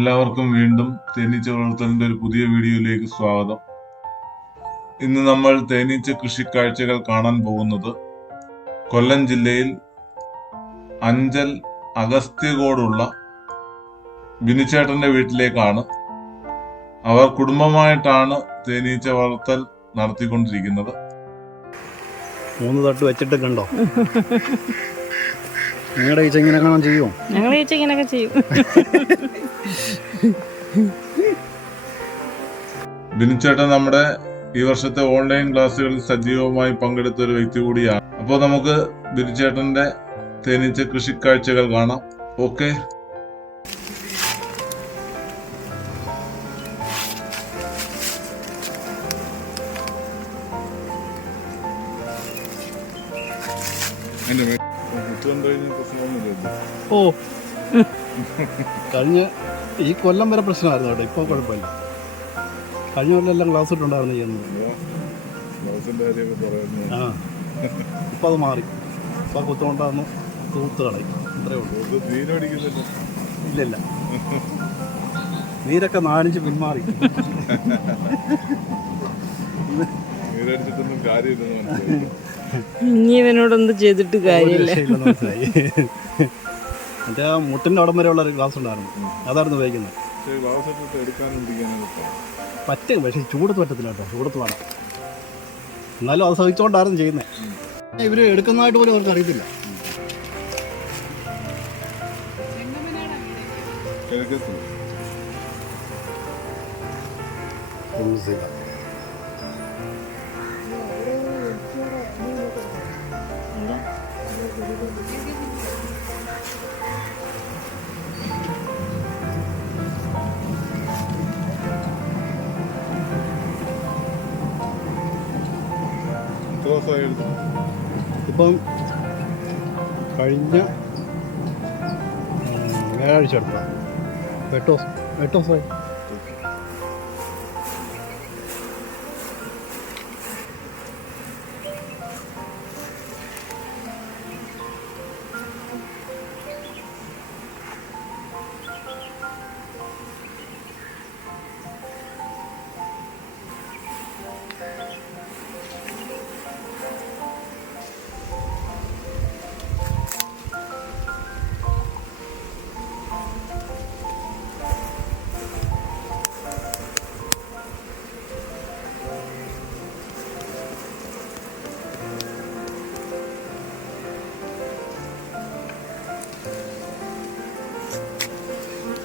എല്ലാവർക്കും വീണ്ടും തേനീച്ച വളർത്തലിന്റെ ഒരു പുതിയ വീഡിയോയിലേക്ക് സ്വാഗതം. ഇന്ന് നമ്മൾ തേനീച്ച കൃഷിക്കാഴ്ചകൾ കാണാൻ പോകുന്നത് കൊല്ലം ജില്ലയിൽ അഞ്ചൽ അഗസ്ത്യകോടുള്ള ബിനുചേട്ടന്റെ വീട്ടിലേക്കാണ്. അവർ കുടുംബമായിട്ടാണ് തേനീച്ച വളർത്തൽ നടത്തിക്കൊണ്ടിരിക്കുന്നത്. 3 തട്ട് വെച്ചിട്ട് കണ്ടോ? നിങ്ങളുടെ ഈച്ച ഇങ്ങനെ കാണാൻ ചെയ്യുമോ? ഞങ്ങൾ ഈച്ച ഇങ്ങനെയൊക്കെ ചെയ്യും. ബിനുചേട്ടൻ നമ്മുടെ ഈ വർഷത്തെ ഓൺലൈൻ ക്ലാസ്സുകളിൽ സജീവമായി പങ്കെടുത്ത ഒരു വ്യക്തി കൂടിയാണ്. അപ്പോൾ നമുക്ക് ബിനുചേട്ടന്റെ തേനീച്ച കൃഷിക്കാഴ്ചകൾ കാണാം. ഓക്കെ. ഓ, കഴിഞ്ഞ ഈ കൊല്ലം വരെ പ്രശ്നമായിരുന്നു കേട്ടോ. ഇപ്പോൾ കുഴപ്പമില്ല. കഴിഞ്ഞ കൊല്ലം എല്ലാം ക്ലാസ് ഇട്ടുണ്ടായിരുന്നു ചെയ്യുന്നത്. ആ, ഇപ്പം അത് മാറി. ഇപ്പം കുത്തുകൊണ്ടായിരുന്നു തൂത്ത് കളയും. അത്രേ ഉള്ളൂ. ഇല്ലില്ല, നീരൊക്കെ 4-5 പിന്മാറി. ഇനി ഇവനോടൊന്നും ചെയ്തിട്ട് കാര്യമില്ല. മറ്റേ ആ മുട്ടിൻ്റെ അവിടം വരെയുള്ള ഒരു ഗ്ലാസ് ഉണ്ടായിരുന്നു, അതായിരുന്നു ഉപയോഗിക്കുന്നത്. പറ്റും, പക്ഷേ ചൂടത്ത് പറ്റത്തില്ല കേട്ടോ. ചൂടത്ത് വേണം. എന്നാലും അത് സഹിച്ചുകൊണ്ടായിരുന്നു ചെയ്യുന്നത്. ഇവർ എടുക്കുന്നതായിട്ട് പോലും അവർക്ക് അറിയത്തില്ല. ഇപ്പം കഴിഞ്ഞ വ്യാഴാഴ്ച എടുത്ത 8 ദിവസമായി.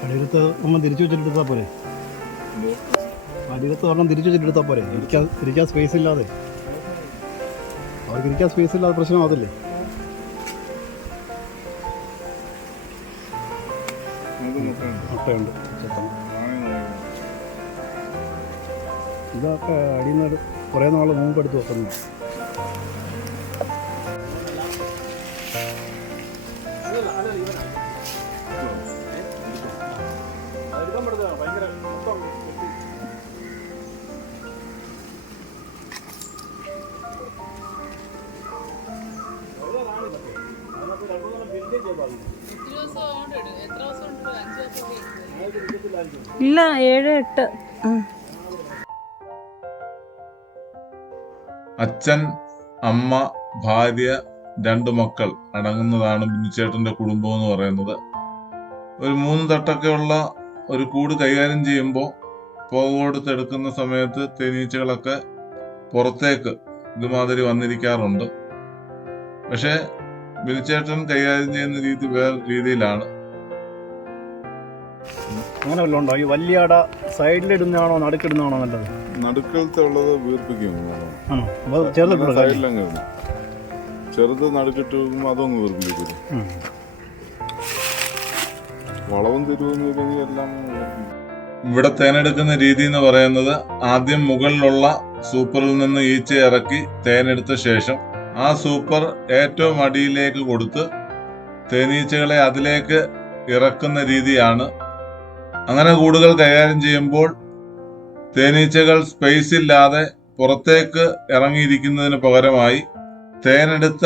അടിയിലത്ത് നമ്മൾ തിരിച്ചു വെച്ചിട്ടെടുത്താൽ പോരെ? അടിയിലത്ത് ഒരെണ്ണം തിരിച്ചു വെച്ചിട്ടെടുത്താൽ പോരെ? ഇരിക്കാൻ സ്പേസ് ഇല്ലാതെ, അവർക്ക് ഇരിക്കാൻ സ്പേസ് ഇല്ലാതെ പ്രശ്നമാകത്തില്ലേ? മുട്ടയുണ്ട്. ഇതൊക്കെ അടിയിൽ നിന്ന് കുറേ നാൾ മുമ്പ് എടുത്ത് വെക്കുന്നു. ഇല്ല, 7-8. അച്ഛൻ, അമ്മ, ഭാര്യ, 2 മക്കൾ അടങ്ങുന്നതാണ് ബിനുചേട്ടന്റെ കുടുംബം എന്ന് പറയുന്നത്. ഒരു 3 തട്ടൊക്കെ ഉള്ള ഒരു കൂട് കൈകാര്യം ചെയ്യുമ്പോൾ പുക കൊടുത്തെടുക്കുന്ന സമയത്ത് തേനീച്ചകളൊക്കെ പുറത്തേക്ക് ഇതുമാതിരി വന്നിരിക്കാറുണ്ട്. പക്ഷെ ബിനുചേട്ടൻ കൈകാര്യം ചെയ്യുന്ന രീതി വേറെ രീതിയിലാണ്. അങ്ങനെ വല്ലതും ഉണ്ടോ? ഈ വലിയ അട സൈഡിലിടുന്നതാണോ നടുക്കിടുന്നതാണോ നല്ലത്? നടുക്കലത്തെ ഉള്ളത് വീർപ്പിക്കും. ചെറുത് ചെറുത് നടുക്കിട്ട് വെക്കുമ്പോൾ അതൊന്ന് വീർപ്പിക്കും. വളവും തിരുവെന്നില്ലെങ്കിൽ എല്ലാം. ഇവിടെ തേനെടുക്കുന്ന രീതി എന്ന് പറയുന്നത്, ആദ്യം മുകളിലുള്ള സൂപ്പറിൽ നിന്ന് ഈച്ച ഇറക്കി തേനെടുത്ത ശേഷം ആ സൂപ്പർ ഏറ്റവും അടിയിലേക്ക് കൊടുത്ത് തേനീച്ചകളെ അതിലേക്ക് ഇറക്കുന്ന രീതിയാണ്. അങ്ങനെ കൂടുകൾ കൈകാര്യം ചെയ്യുമ്പോൾ തേനീച്ചകൾ സ്പേസ് ഇല്ലാതെ പുറത്തേക്ക് ഇറങ്ങിയിരിക്കുന്നതിന് പകരമായി തേനെടുത്ത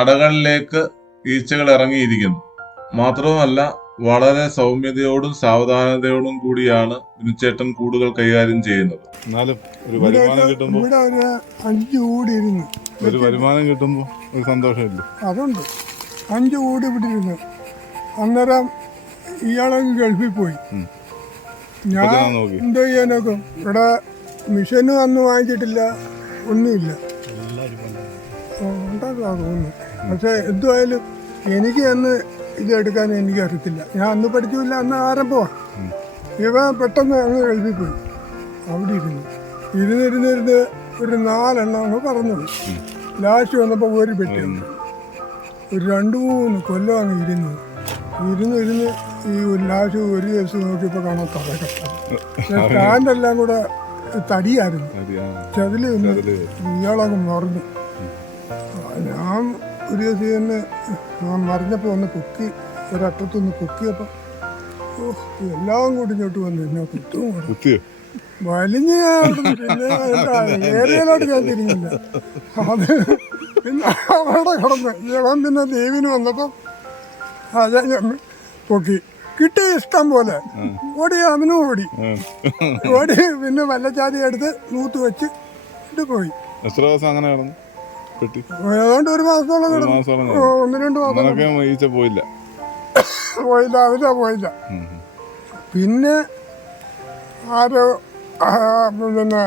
അടകളിലേക്ക് ഈച്ചകൾ ഇറങ്ങിയിരിക്കുന്നു. മാത്രവുമല്ല വളരെ സൗമ്യതയോടും സാവധാനതയോടും കൂടിയാണ് ബിനുചേട്ടൻ കൂടുകൾ കൈകാര്യം ചെയ്യുന്നത്. എന്നാലും ഒരു വരുമാനം കിട്ടുമ്പോ ഇവിടെ ഒരു 5 കൂടി ഇരുന്നു. ഒരു വരുമാനം കിട്ടുമ്പോ ഒരു സന്തോഷമില്ല. അതുണ്ട്. 5 കൂടി ഇവിടെ ഇരുന്നു. അന്നേരം ഇയാളങ്ങ് ഗൾഫിൽ പോയി. ഞാൻ നോക്കി എന്തോ ചെയ്യാനൊക്കെ ഇവിടെ മിഷനും അന്ന് വാങ്ങിച്ചിട്ടില്ല, ഒന്നുമില്ല. ഉണ്ടാക്കാ തോന്നുന്നു. പക്ഷെ എന്തുമായാലും എനിക്ക് അന്ന് ഇത് എടുക്കാൻ എനിക്ക് അറിയത്തില്ല. ഞാൻ അന്ന് പഠിച്ചില്ല, അന്ന് ആരംഭമാണ്. ഇവ പെട്ടെന്ന് അങ്ങ് ഗൾഫിൽ പോയി. അവിടെ ഇരുന്നിരുന്ന് ഒരു 4 എണ്ണം അങ്ങ് പറഞ്ഞു. ലാസ്റ്റ് വന്നപ്പോൾ ഒരു പെട്ടി ഉണ്ട്. ഒരു 2-3 കൊല്ലം അങ്ങ് ഇരുന്ന് ഈ ലാസ്റ്റ് ഒരു ദിവസം നോക്കിയപ്പോൾ കാണാൻ തറ പാൻ്റെല്ലാം കൂടെ തടിയായിരുന്നു. ചതില് ഇയാളങ്ങ് മറിഞ്ഞു. ഞാൻ ഒരു ദിവസം തന്നെ മറിഞ്ഞപ്പോൾ ഒന്ന് പൊക്കി, ഒരറ്റത്തൊന്ന് പൊക്കിയപ്പോൾ എല്ലാം കൂടി ഇങ്ങോട്ട് വന്നു. എന്നെ കുത്തും വലിഞ്ഞ് പിന്നെ ഏരിയയിലോട്ട് ഞാൻ തിരിഞ്ഞില്ല. അത് പിന്നെ അവിടെ കിടന്ന് ഇവൻ പിന്നെ ദേവിന് വന്നപ്പോൾ അത് പൊക്കി കിട്ടി. ഇഷ്ടം പോലെ ഓടി, അവനും ഓടി പിന്നെ വല്ലച്ചാതി എടുത്ത് നൂത്ത് വെച്ച് ഇത് പോയി. എത്ര ദിവസം അങ്ങനെ കിടന്നു? ഏതാണ്ട് 1 മാസത്തോളം കിടന്നു. 1-2 മാസം പോയില്ല. അതിലാ പോയില്ല. പിന്നെ ആരോ പിന്നെ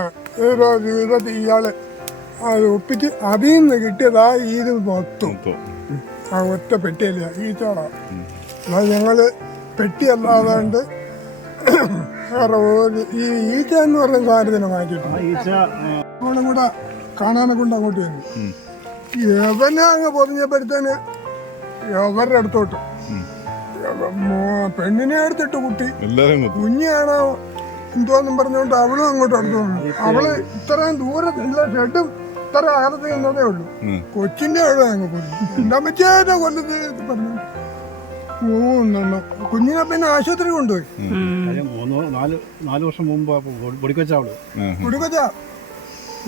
ഏതോ ജീവിതത്തിൽ ഇയാള് അത് ഒപ്പിച്ച് അതിൽ നിന്ന് കിട്ടിയതാ ഇത് മൊത്തം. ആ ഒറ്റ പെട്ടിയല്ല ഈച്ചോളാ. അത് ഞങ്ങള് പെട്ടിയല്ലാതാണ്ട് വേറെ ഈ ഈച്ച എന്ന് പറയുന്ന സാധനത്തിന് മാറ്റിയിട്ടുണ്ട്. അവളും കൂടെ കാണാനെ കൊണ്ട് അങ്ങോട്ട് വന്നു. യവനെ അങ്ങ് പൊതിഞ്ഞപ്പോഴത്തേന് യവരുടെ അടുത്തോട്ട് പെണ്ണിനെ എടുത്തിട്ട് കുട്ടി കുഞ്ഞാണോ എന്തോന്നും പറഞ്ഞുകൊണ്ട് അവളും അങ്ങോട്ട് അടുത്ത് വന്നു. അവള് ഇത്രയും ദൂരത്തില്ല, ഷെഡും ഇത്ര അകലത്ത് നിന്നതേ ഉള്ളൂ. കൊച്ചിന്റെ അവിടെ അങ്ങ് കൊല്ലു. എന്താ പറ്റിയ കൊല്ലത്ത് പറഞ്ഞു. 3 കുഞ്ഞിനെ പിന്നെ ആശുപത്രി കൊണ്ടുപോയി. 4 വർഷം മുമ്പ് പൊടിക്കൊച്ച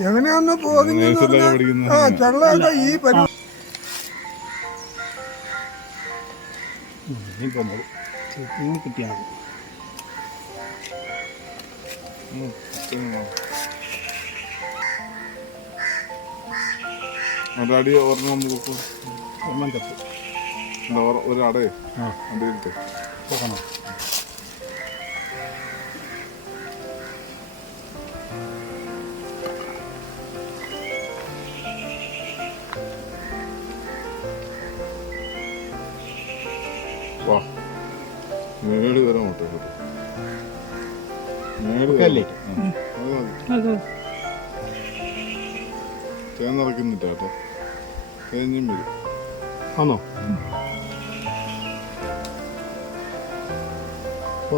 എങ്ങനെയൊന്ന് പോതിഞ്ഞെന്ന് പറഞ്ഞാൽ ചെള്ളൊക്കെ ഈ പരിപാടി കിട്ടിയാൽ അടി ഒരെണ്ണം ചത്തു. ഒരു അടേ അടിയിലിട്ട് പോകണം. മേട് വരാൻ മുട്ട തേൻ നിറയ്ക്കുന്നില്ല കേട്ടോ. തേഞ്ഞും വരും. ആണോ?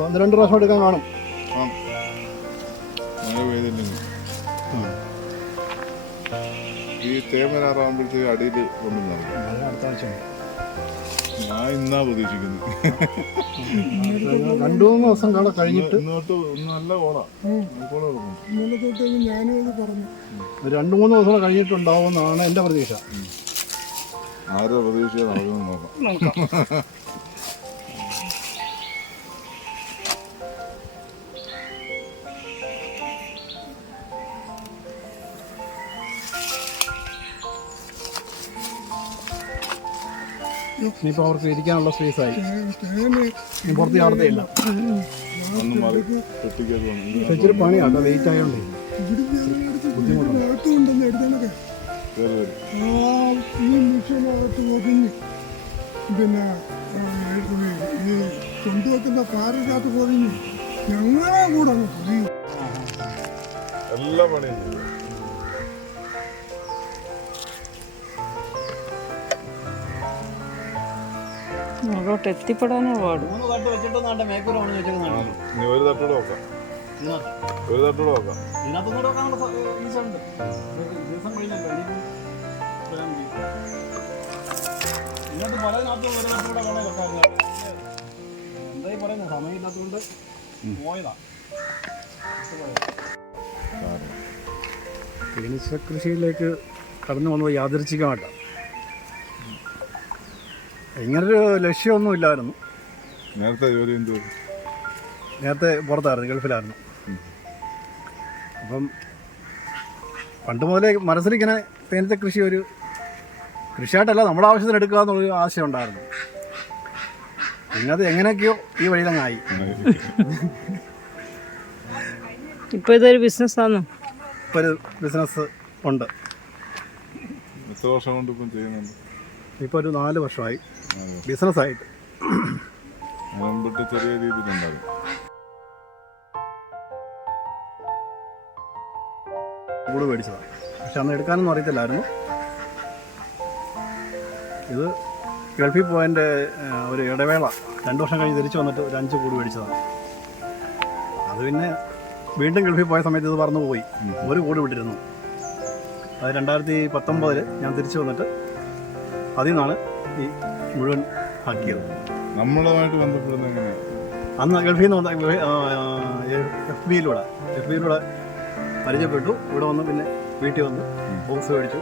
1-2 പ്രാവശ്യം എടുക്കാൻ കാണും. മഴ പെയ്തില്ലെങ്കിൽ ഈ തേൻ വരാറാകുമ്പോഴത്തേക്ക് അടിയിൽ കൊണ്ടുവന്ന് നിറയ്ക്കും. അടുത്ത ആഴ്ച ഞാൻ ഇന്നാ പ്രതീക്ഷിക്കുന്നു. 2-3 ദിവസം കഴിഞ്ഞിട്ട് ഇന്നോട്ട് നല്ല കോളാ. ഇന്നലെ തൊട്ട് ഞാനും ഇത് പറഞ്ഞു. 2-3 ദിവസം കഴിഞ്ഞിട്ടുണ്ടാവുമെന്നാണ് എൻ്റെ പ്രതീക്ഷ. ആരോ പ്രതീക്ഷ നടക്കുമെന്ന് നോക്കാം. ഇനിയിപ്പോൾ അവർക്ക് ഇരിക്കാനുള്ള സ്പേസായി. പുറത്ത് ചാടത്തേയില്ല. ഇച്ചിരി പണിയാട്ടോ, വെയിറ്റ് ആയതുകൊണ്ട് ബുദ്ധിമുട്ടുണ്ട്. ഈ മിഷനകത്ത് പൊതിഞ്ഞ് പിന്നെ ഈ കൊണ്ടുവെക്കുന്ന കാറിനകത്ത് പൊതിഞ്ഞ് ഞങ്ങളെ കൂടെ അങ്ങ് പൊതിയും. എല്ലാ പണിയും ചെയ്യും. അങ്ങോട്ട് എത്തിപ്പെടാനേ പാടും. 3 തട്ട് വെച്ചിട്ട് മേക്കൂരാണ് വെച്ചേക്കുന്നത്. ഇനി ഒരു തട്ടൂടെ നോക്കാം. ഒരു തട്ടൂടെ നോക്കാം. ഇതിനകത്തൊന്നും നോക്കാനുള്ള ഈസുണ്ട്. ദിവസം കഴിഞ്ഞല്ലോ. ഇന്നത്തെ പലതിനകത്തും ഒരു തട്ടൂടെ വേണേ വെക്കാറുണ്ട്. എന്തായി പറയുന്നത്, സമയമില്ലാത്തതുകൊണ്ട് പോയതാ. തേനീച്ച കൃഷിയിലേക്ക് കടന്നു വന്നത് യാദൃച്ഛികമായിട്ടാണ്. ഇങ്ങനൊരു ലക്ഷ്യമൊന്നുമില്ലായിരുന്നു. നേരത്തെ ജോലി എന്ത്? നേരത്തെ പുറത്തായിരുന്നു, ഗൾഫിലായിരുന്നു. അപ്പം പണ്ട് മുതലേ മനസ്സിലിങ്ങനെ തേനീച്ച കൃഷി ഒരു കൃഷിയായിട്ടല്ല നമ്മുടെ ആവശ്യത്തിന് എടുക്കുക എന്നുള്ളൊരു ആശയം ഉണ്ടായിരുന്നു. പിന്നെ അത് എങ്ങനെയൊക്കെയോ ഈ വഴിയിലങ്ങായി. ഇപ്പോൾ ഇതൊരു ബിസിനസ്സാണോ? ഇപ്പോൾ ഒരു ബിസിനസ് ഉണ്ട്. എത്ര വർഷം കൊണ്ട് ഇപ്പം ചെയ്യുന്നുണ്ട്? ഇപ്പോൾ ഒരു 4 വർഷമായി ബിസിനസ്സായിട്ട്. മുൻപിട്ട് ചെറിയ രീതിയിലുണ്ടാകും. കൂട് മേടിച്ചതാണ്, പക്ഷെ അന്ന് എടുക്കാനൊന്നും അറിയത്തില്ലായിരുന്നു. ഇത് ഗൾഫിൽ പോയതിൻ്റെ ഒരു ഇടവേള 2 വർഷം കഴിഞ്ഞ് തിരിച്ചു വന്നിട്ട് ഒരു 5 കൂട് മേടിച്ചതാണ്. അത് പിന്നെ വീണ്ടും ഗൾഫിൽ പോയ സമയത്ത് ഇത് പറന്നു പോയി. ഒരു കൂട് വിട്ടിരുന്നു. അത് 2019 ഞാൻ തിരിച്ചു വന്നിട്ട് അതിൽ നിന്നാണ് ഈ മുഴുവൻ ആക്കിയത്. നമ്മളുമായിട്ട് ബന്ധപ്പെടുന്നത് എങ്ങനെയാണ്? അന്ന് ഗൾഫിൽ നിന്ന് വന്ന എഫ് ബിയിലൂടെ പരിചയപ്പെട്ടു. ഇവിടെ വന്ന് പിന്നെ വീട്ടിൽ വന്ന് ബോക്സ് മേടിച്ചു.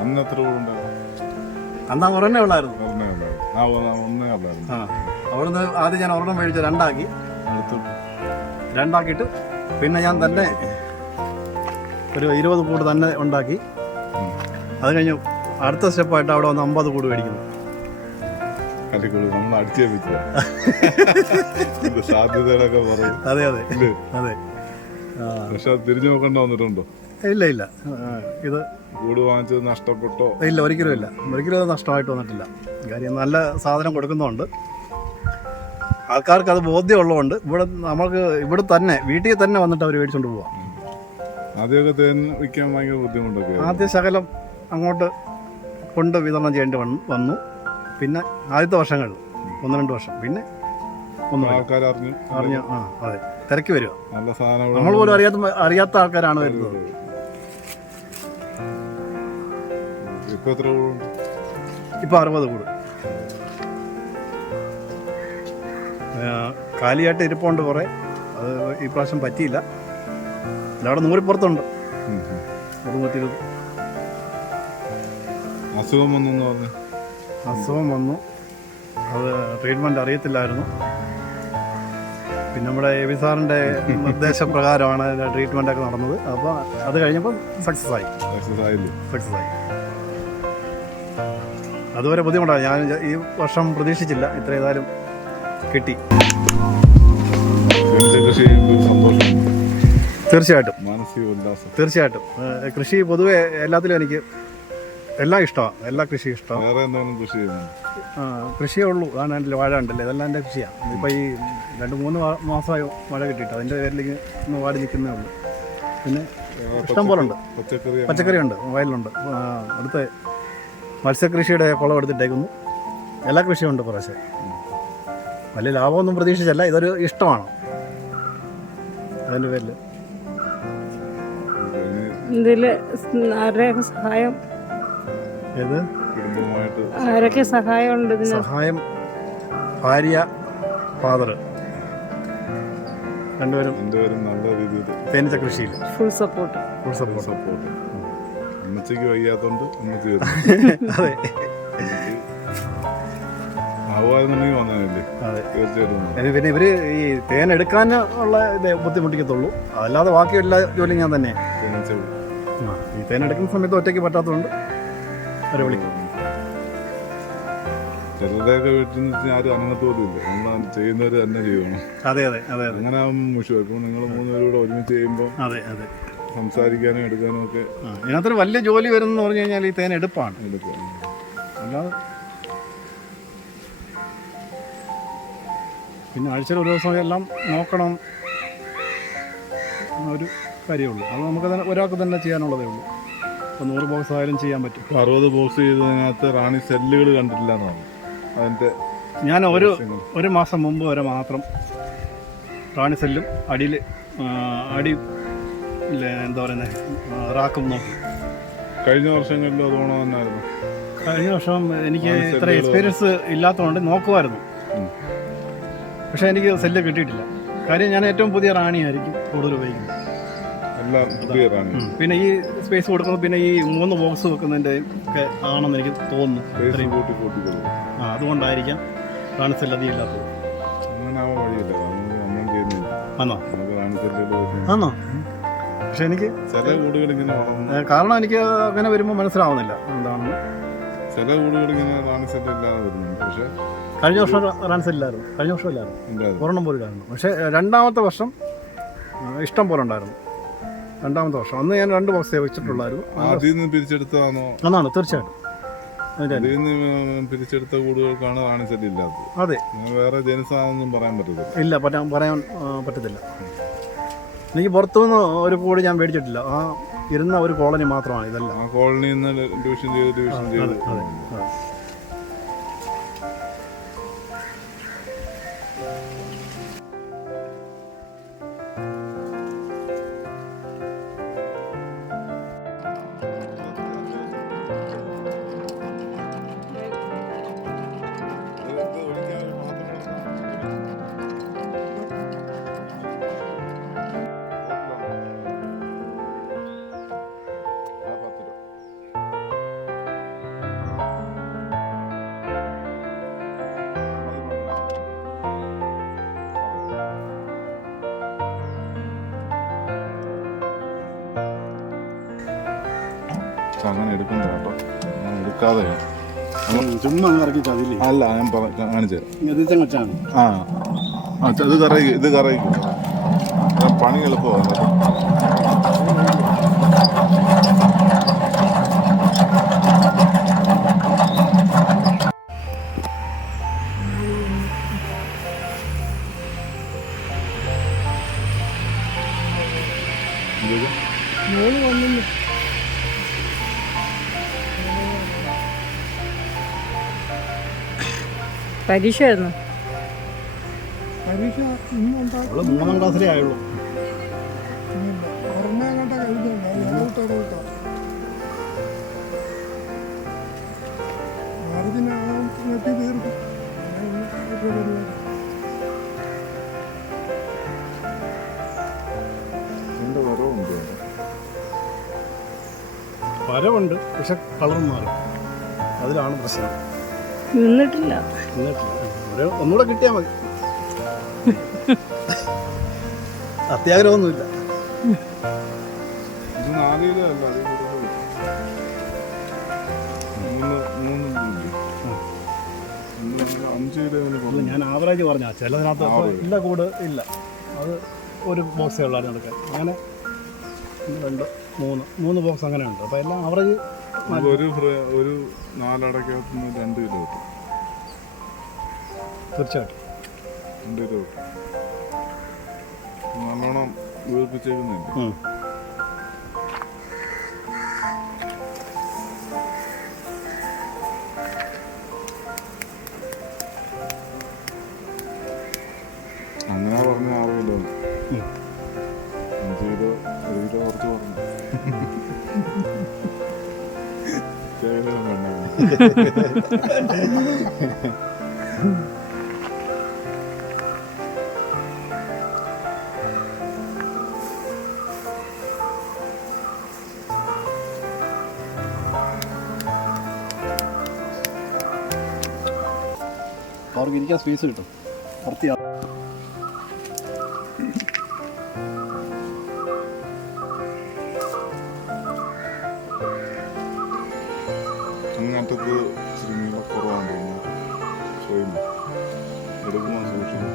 അന്ന് എത്ര കൂടുണ്ടായിരുന്നു? അന്ന് ഒരെണ്ണേ ഉള്ളായിരുന്നു. ഒന്നേ. അവിടുന്ന് ആദ്യം ഞാൻ ഒരെണ്ണം മേടിച്ചു, 2 2ആക്കിയിട്ട് പിന്നെ ഞാൻ തന്നെ ഒരു 20 കൂട് തന്നെ ഉണ്ടാക്കി. അത് കഴിഞ്ഞ് അടുത്ത സ്റ്റെപ്പായിട്ട് അവിടെ വന്ന് 50 കൂട് മേടിക്കുന്നു. നമ്മൾ അടിച്ചേപ്പിച്ച സാധ്യതകളൊക്കെ പറയും. അതെ അതെ അതെ. പക്ഷെ തിരിഞ്ഞു നോക്കേണ്ട വന്നിട്ടുണ്ടോ? ഇല്ല ഇത് കൂട് വാങ്ങിച്ചത് നഷ്ടപ്പെട്ടോ? ഇല്ല, ഒരിക്കലും അത് നഷ്ടമായിട്ട് വന്നിട്ടില്ല. കാര്യം നല്ല സാധനം കൊടുക്കുന്നതുകൊണ്ട് ആൾക്കാർക്ക് അത് ബോധ്യമുള്ളതുകൊണ്ട് നമ്മൾക്ക് ഇവിടെ തന്നെ വീട്ടിൽ തന്നെ വന്നിട്ട് അവർ മേടിച്ചുകൊണ്ട് പോവാം. ആദ്യമൊക്കെ തേൻ വിൽക്കാൻ ഭയങ്കര ബുദ്ധിമുട്ടൊക്കെ. ആദ്യ ശകലം അങ്ങോട്ട് കൊണ്ട് വിതരണം ചെയ്യേണ്ടി വന്നു. പിന്നെ ആദ്യത്തെ വർഷങ്ങളിൽ 1-2 വർഷം പിന്നെ ഒന്നും ആൾക്കാർ അറിഞ്ഞു. അതെ, തിരക്ക് വരിക. നല്ല സാധനം നമ്മൾ പോലും അറിയാത്ത ആൾക്കാരാണ് വരുന്നത്. ഇപ്പൊ എത്ര കൂടുണ്ട്? ഇപ്പം 60 കൂട്. കാലിയായിട്ട് ഇരിപ്പുണ്ട് കുറേ. അത് ഈ പ്രാവശ്യം പറ്റിയില്ല. അവിടെ 100 120. അസുഖം വന്നു പറഞ്ഞു. അസുഖം വന്നു. അത് ട്രീറ്റ്മെൻറ്റ് അറിയത്തില്ലായിരുന്നു. പിന്നെ നമ്മുടെ എ വി സാറിൻ്റെ നിർദ്ദേശപ്രകാരമാണ് ട്രീറ്റ്മെൻറ്റൊക്കെ നടന്നത്. അപ്പോൾ അത് കഴിഞ്ഞപ്പോൾ സക്സസ് ആയി. അതുവരെ ബുദ്ധിമുട്ടാണ്. ഞാൻ ഈ വർഷം പ്രതീക്ഷിച്ചില്ല ഇത്ര ഏതായാലും കിട്ടി. തീർച്ചയായിട്ടും മാനസിക ഉല്ലാസം. തീർച്ചയായിട്ടും കൃഷി പൊതുവെ എല്ലാത്തിലും എനിക്ക് എല്ലാം ഇഷ്ടമാണ്. എല്ലാ കൃഷിയും ഇഷ്ടമാണ്. വേറെ എന്തെങ്കിലും കൃഷി ചെയ്യുന്നുണ്ട്? കൃഷിയേ ഉള്ളൂ. അതാണ് എൻ്റെ വാഴ ഉണ്ടല്ലോ, ഇതെല്ലാം എൻ്റെ കൃഷിയാണ്. ഇപ്പോൾ ഈ 2-3 മാസമായി മഴ കിട്ടിയിട്ട് അതിൻ്റെ പേരിലേക്ക് ഒന്ന് വാടി നിൽക്കുന്നേ ഉള്ളൂ. പിന്നെ ഇഷ്ടം പോലെ ഉണ്ട്. പച്ചക്കറി ഉണ്ട്, വയലിലുണ്ട്. അടുത്ത മത്സ്യകൃഷിയുടെ കുളം എടുത്തിട്ടേക്കുന്നു. എല്ലാ കൃഷിയും ഉണ്ട്. കുറേശ്ശെ വലിയ ലാഭമൊന്നും പ്രതീക്ഷിച്ചല്ല, ഇതൊരു ഇഷ്ടമാണ്. അതിൻ്റെ പേരിൽ ഇതിൽ ആരുടെയൊക്കെ സഹായം? ഏത് ആരൊക്കെ സഹായം ഉണ്ട് ഇതിന്? സഹായം ഭാര്യ, ഫാദർ, രണ്ടുപേരും നല്ല രീതിയിൽ തേനീച്ച കൃഷിയിൽ ഫുൾ സപ്പോർട്ട്. അമ്മച്ചയ്ക്ക് വയ്യാത്തോണ്ട് അമ്മച്ചി അതെ ആവുകയാണെന്നുണ്ടെങ്കിൽ വന്നതല്ലേ? തീർച്ചയായിട്ടും. പിന്നെ ഇവര് ഈ തേൻ എടുക്കാൻ ഉള്ള ഇത് ബുദ്ധിമുട്ടിക്കത്തുള്ളൂ. അതല്ലാതെ ബാക്കി എല്ലാ ജോലിയും ഞാൻ തന്നെ. ഈ തേൻ എടുക്കുന്ന സമയത്ത് ഒറ്റയ്ക്ക് പറ്റാത്തതുകൊണ്ട് അവരെ വിളിക്കും. ചിലരുടെയൊക്കെ വീട്ടിൽ നിന്ന് ആരും അങ്ങനത്തെ പോലും ഇല്ല. നമ്മൾ ചെയ്യുന്നവർ തന്നെ ചെയ്യണം. അതെ അതെ അതെ അതെ. അങ്ങനെ മുഷു. ഇപ്പം നിങ്ങൾ 3 പേരും കൂടെ ഒരുമിച്ച് ചെയ്യുമ്പോൾ അതെ അതെ സംസാരിക്കാനും എടുക്കാനും ഒക്കെ ഇതിനകത്തൊരു വലിയ ജോലി വരുന്നെന്ന് പറഞ്ഞു കഴിഞ്ഞാൽ ഈ തേൻ എടുപ്പാണ്. അല്ലാതെ പിന്നെ ആഴ്ചയിൽ ഒരു ദിവസം എല്ലാം നോക്കണം ഒരു കാര്യമുള്ളൂ. അത് നമുക്ക് ഒരാൾക്ക് തന്നെ ചെയ്യാനുള്ളതേ ഉള്ളൂ. ഇപ്പോൾ 100 ബോക്സ് ആയാലും ചെയ്യാൻ പറ്റും. 60 ബോക്സ് ചെയ്തതിനകത്ത് റാണി സെല്ലുകൾ കണ്ടിട്ടില്ല എന്നാണ് അതിൻ്റെ. ഞാൻ ഒരു മാസം മുമ്പ് വരെ മാത്രം റാണി സെല്ലും അടിയിൽ എന്താ പറയുന്നത് റാക്കും നോക്കി. കഴിഞ്ഞ വർഷങ്ങളിലും അതുകൊണ്ട് തന്നെയായിരുന്നു. കഴിഞ്ഞ വർഷം എനിക്ക് ഇത്ര എക്സ്പീരിയൻസ് ഇല്ലാത്തതുകൊണ്ട് നോക്കുമായിരുന്നു. പക്ഷേ എനിക്ക് സെല്ല് കിട്ടിയിട്ടില്ല. കാര്യം ഞാൻ ഏറ്റവും പുതിയ റാണിയായിരിക്കും കൂടുതൽ ഉപയോഗിക്കുന്നത്. പിന്നെ ഈ സ്പേസ് കൊടുക്കുന്നത് പിന്നെ ഈ 3 ബോക്സ് വെക്കുന്നതിൻ്റെ ഒക്കെ ആണെന്ന് എനിക്ക് തോന്നുന്നു. അതുകൊണ്ടായിരിക്കാം റാണി സെല്ല് അധികം ഇല്ലാത്തത്. ആണോ നമുക്ക് റാണിക്കല്ലിൽ ആണോ? പക്ഷെ എനിക്ക് ചില കൂടുകൾ ഇങ്ങനെ വളർന്നു, കാരണം എനിക്ക് അങ്ങനെ വരുമ്പോൾ മനസ്സിലാവുന്നില്ല എന്താണെന്ന്. ചില കൂടുകൾ ഇങ്ങനെ റാണിസെറ്റ് ഇല്ലാതെ വരുന്നുണ്ട്. പക്ഷെ കഴിഞ്ഞ വർഷം റൺസ് ഇല്ലായിരുന്നു, കഴിഞ്ഞ വർഷം ഇല്ലായിരുന്നു, ഉണ്ടായിരുന്നു. ഒരെണ്ണം പോലും ഇല്ലായിരുന്നു. പക്ഷേ രണ്ടാമത്തെ വർഷം ഇഷ്ടം പോലെ ഉണ്ടായിരുന്നു. രണ്ടാമത്തെ വർഷം അന്ന് ഞാൻ 2 ബോക്സേ വെച്ചിട്ടുള്ളായിരുന്നു. അതിൽ നിന്ന് പിരിച്ചെടുത്തതാണോ? അതാണ് തീർച്ചയായിട്ടും. അതിൻ്റെ അതിൽ നിന്ന് പിരിച്ചെടുത്ത കൂടുകൾക്കാണ് റാണിസെറ്റ് ഇല്ലാത്തത്. അതെ, വേറെ ജനസാധനം പറയാൻ പറ്റത്തില്ല. ഇല്ല, പറയാൻ പറ്റത്തില്ല. എനിക്ക് പുറത്തുനിന്ന് ഒരു കൂടി ഞാൻ മേടിച്ചിട്ടില്ല. ആ ഇരുന്ന ഒരു കോളനി മാത്രമാണ് ഇതെല്ലാം. ആ കോളനിയിൽ നിന്ന് ഡിവിഷൻ ചെയ്ത് അതെ അതെ അതെ. അങ്ങനെ എടുക്കണ്ട കേട്ടോ, അങ്ങനെ എടുക്കാതെ ചുമ്മാ ഇറക്കി ചതില്ലേ? അല്ല, ഞാൻ കാണിച്ചു തരാം. ആ ഇത് കറയിക്കും. പണി എളുപ്പമാണ് കേട്ടോ. പരീക്ഷ ആയിരുന്നു. പരീക്ഷ ഇന്നും ഉണ്ടാകും. അവള് 3ാം ക്ലാസ്സിലേ ആയുള്ളൂ. ഒരെണ്ണം കണ്ട കഴിഞ്ഞില്ല, ഇടവിട്ടോ മാർജിന് നെറ്റി തീർക്കും. എൻ്റെ വരവുണ്ട്. വരവുണ്ട്, പക്ഷെ കളർ മാറും. അതിലാണ് പ്രശ്നം. നിന്നിട്ടില്ല. ഒന്നുകൂടെ കിട്ടിയാൽ മതി. അത്യാഗ്രഹമൊന്നുമില്ല. ഇത് 4 കിലോ അല്ല, അത് 5 കിലോ. ഞാൻ ആവറേജ് പറഞ്ഞാൽ ചിലതിനകത്ത് ഇല്ല, കൂട് ഇല്ല. അത് ഒരു ബോക്സേ ഉള്ളായിരുന്നു എടുക്കാൻ. അങ്ങനെ 2, 3 ബോക്സ് അങ്ങനെ ഉണ്ട്. അപ്പോൾ എല്ലാം ആവറേജ് ഒരു 4 അടയ്ക്കകത്തുനിന്ന് 2 കിലോ കിട്ടും. തീർച്ചയായിട്ടും 2 കിലോ കിട്ടും. നല്ലോണം വീർപ്പിച്ചേക്കുന്നില്ല. അങ്ങനെ പറഞ്ഞ 6 കിലോ, 5 കിലോ, 1 കിലോ കുറച്ച് പറഞ്ഞു. അവർക്ക് ഇരിക്കാൻ സ്പേസ് കിട്ടും. വൃത്തിയാ അങ്ങനത്തെ സിനിമ കുറവാണ് തോന്നുന്നു. എടുക്കുമ്പോൾ സൂക്ഷിക്കും.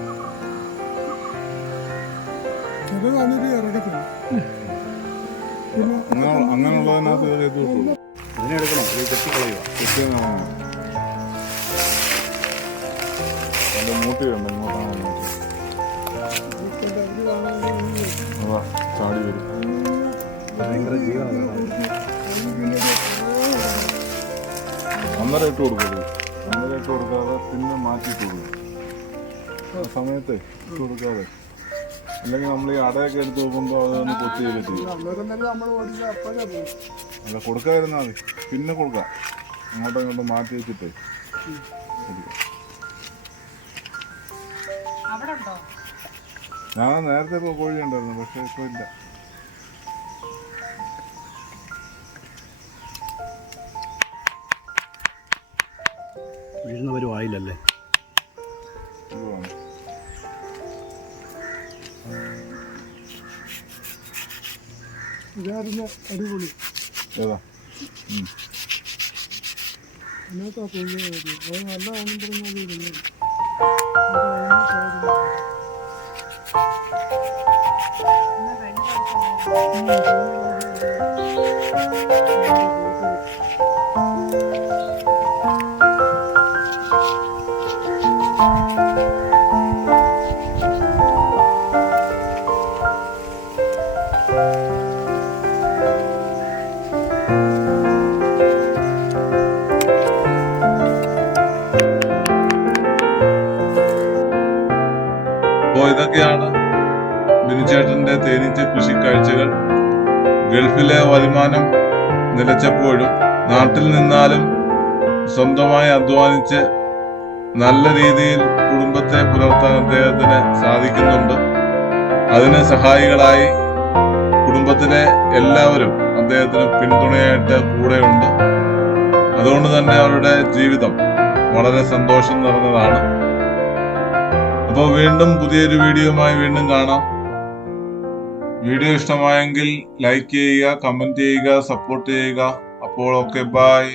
ചെറുതാണിത് ഇറക്കത്തില്ല. പിന്നെ അങ്ങനെയുള്ളതിനകത്ത് ഇത് കിട്ടുള്ളൂ. ഇതിനെ എടുക്കണം, ഇത് ചെത്തിക്കളയുക. അതിൻ്റെ മൂട്ടി കണ്ട ഇങ്ങോട്ടാണ് അതാ ചാടി വരും. ഭയങ്കര ജീവനാണ്. അന്നേരം ഇട്ട് കൊടുക്കരുത്. അന്നേരം ഇട്ട് കൊടുക്കാതെ പിന്നെ മാറ്റിയിട്ട് കൊടുക്കും. ആ സമയത്ത് ഇട്ട് കൊടുക്കാതെ, അല്ലെങ്കിൽ നമ്മൾ ഈ അടയൊക്കെ എടുത്ത് നോക്കുമ്പോൾ അതൊന്ന് കൊത്തി ചെയ്തിട്ട് നമ്മൾ ഓടിച്ച് അപ്പോഴേ പോകും. അല്ല, കൊടുക്കാതിരുന്നാൽ മതി. പിന്നെ കൊടുക്കാം, അങ്ങോട്ടും ഇങ്ങോട്ടും മാറ്റി വെച്ചിട്ട് കൊടുക്കാം. ഞാൻ നേരത്തെ ഇപ്പോൾ കോഴി ഉണ്ടായിരുന്നു, പക്ഷേ ഇപ്പോൾ ഇല്ല. വീഴുന്നവരും ആയില്ലല്ലേ. ഇതുവാണ് ഇതായിരുന്നു അടിപൊളി. ഏതാ? അതിനകത്താ പുള്ളി അത് നല്ലതാണെന്ന് പറഞ്ഞാൽ ഇരുന്നത്. അപ്പോൾ ഇതൊക്കെയാണ് ബിനുചേട്ടന്റെ തേനീച്ച കൃഷി കാഴ്ചകൾ. ഗൾഫിലെ വരുമാനം നിലച്ചപ്പോഴും നാട്ടിൽ നിന്നാലും സ്വന്തമായി അധ്വാനിച്ച് നല്ല രീതിയിൽ കുടുംബത്തെ പുലർത്താൻ അദ്ദേഹത്തിന് സാധിക്കുന്നുണ്ട്. അതിന് സഹായികളായി കുടുംബത്തിലെ എല്ലാവരും അദ്ദേഹത്തിന് പിന്തുണയായിട്ട് കൂടെയുണ്ട്. അതുകൊണ്ട് തന്നെ അവരുടെ ജീവിതം വളരെ സന്തോഷം നിറഞ്ഞതാണ്. അപ്പോൾ വീണ്ടും പുതിയൊരു വീഡിയോയുമായി വീണ്ടും കാണാം. വീഡിയോ ഇഷ്ടമായെങ്കിൽ ലൈക്ക് ചെയ്യുക, കമന്റ് ചെയ്യുക, സപ്പോർട്ട് ചെയ്യുക. അപ്പോൾ ഓക്കെ, ബൈ.